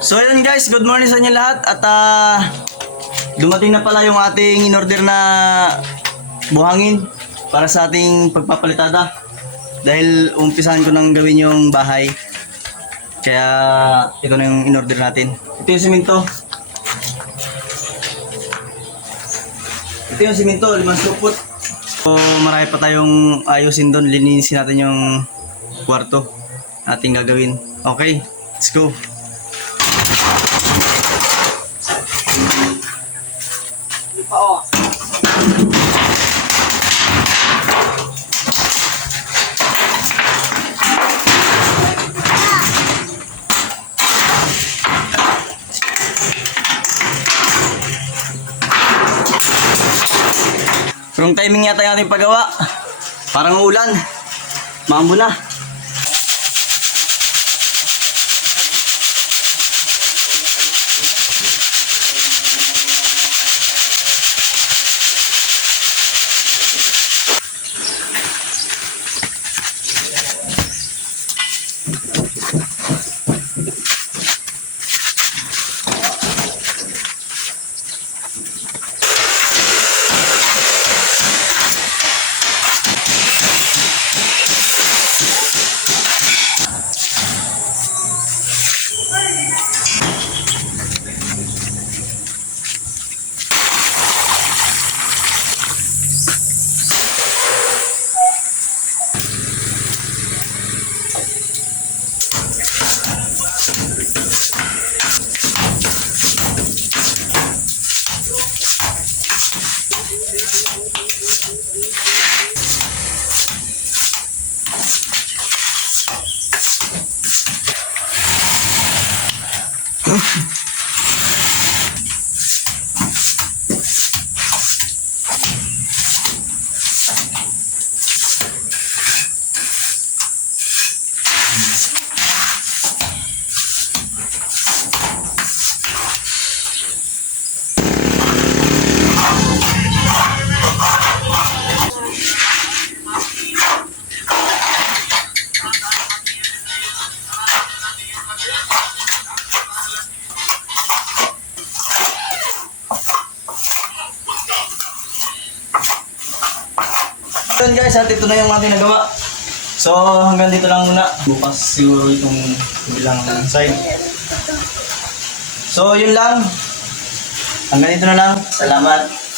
So ayun guys, good morning sa inyo lahat. At dumating na pala yung ating in-order na buhangin para sa ating pagpapalitada. Dahil umpisahan ko nang gawin yung bahay. Kaya ito na yung in-order natin. Ito yung simento. Ito yung simento, 5 supot. So marami pa tayong ayusin doon. Linisin natin yung kwarto ating gagawin. Okay, let's go. Wrong timing yata yung ating paggawa. Parang ulan. Maambo na. Yun guys, at ito na yung ating nagawa. So hanggang dito lang muna. Bukas siguro itong bilang side. So yun lang. Hanggang dito na lang. Salamat.